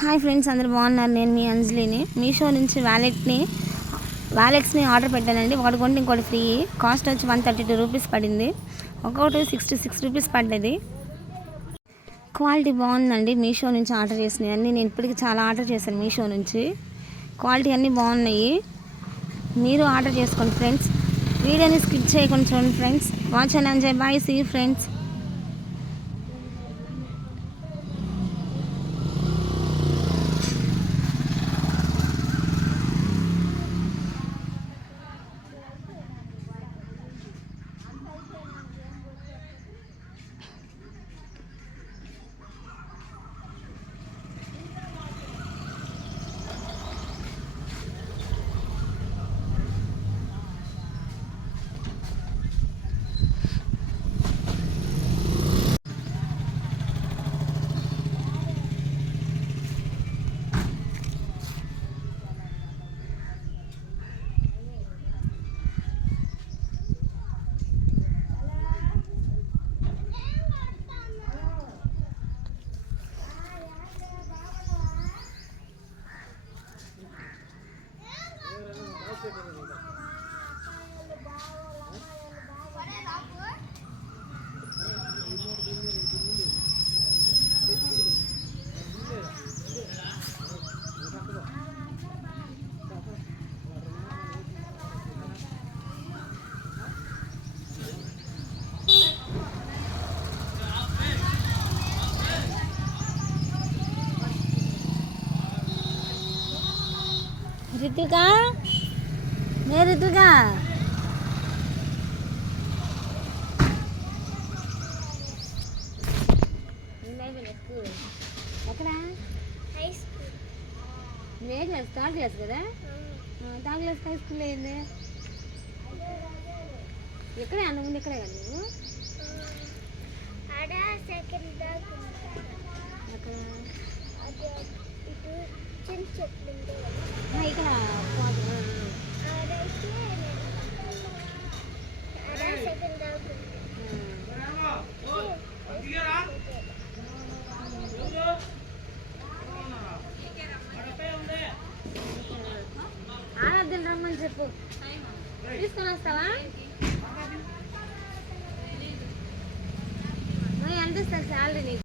Hi friends, అందరు బాగున్నారు. నేను మీ అంజలిని. మీషో నుంచి వ్యాలెట్స్ని ఆర్డర్ పెట్టానండి. ఒకటి కొంటే ఇంకోటి ఫ్రీ. కాస్ట్ వచ్చి 132 రూపీస్ పడింది. ఒక్కొక్కటి 66 రూపీస్ పడ్డది. క్వాలిటీ బాగుందండి. మీషో నుంచి ఆర్డర్ చేసినవి అన్నీ నేను ఇప్పటికి చాలా ఆర్డర్ చేశాను. మీషో నుంచి క్వాలిటీ అన్నీ బాగున్నాయి. మీరు ఆర్డర్ చేసుకోండి ఫ్రెండ్స్. వీడియోని స్కిప్ చేయకుండా చూడండి friends. Watch and enjoy. Bye, see you friends. Ritika, నే రితికా, ఎక్కడ? ఏ క్లాస్? థర్డ్ క్లాస్ కదా. థర్డ్ క్లాస్ హై స్కూల్ అయింది. ఎక్కడే అన్న ముందు? ఎక్కడే కదా నువ్వు? ఇక్కడ ఆరాధ్యం రమ్మని చెప్పు. తీసుకొని వస్తావా? ఎంత ఇస్తాను శాలరీ నీకు?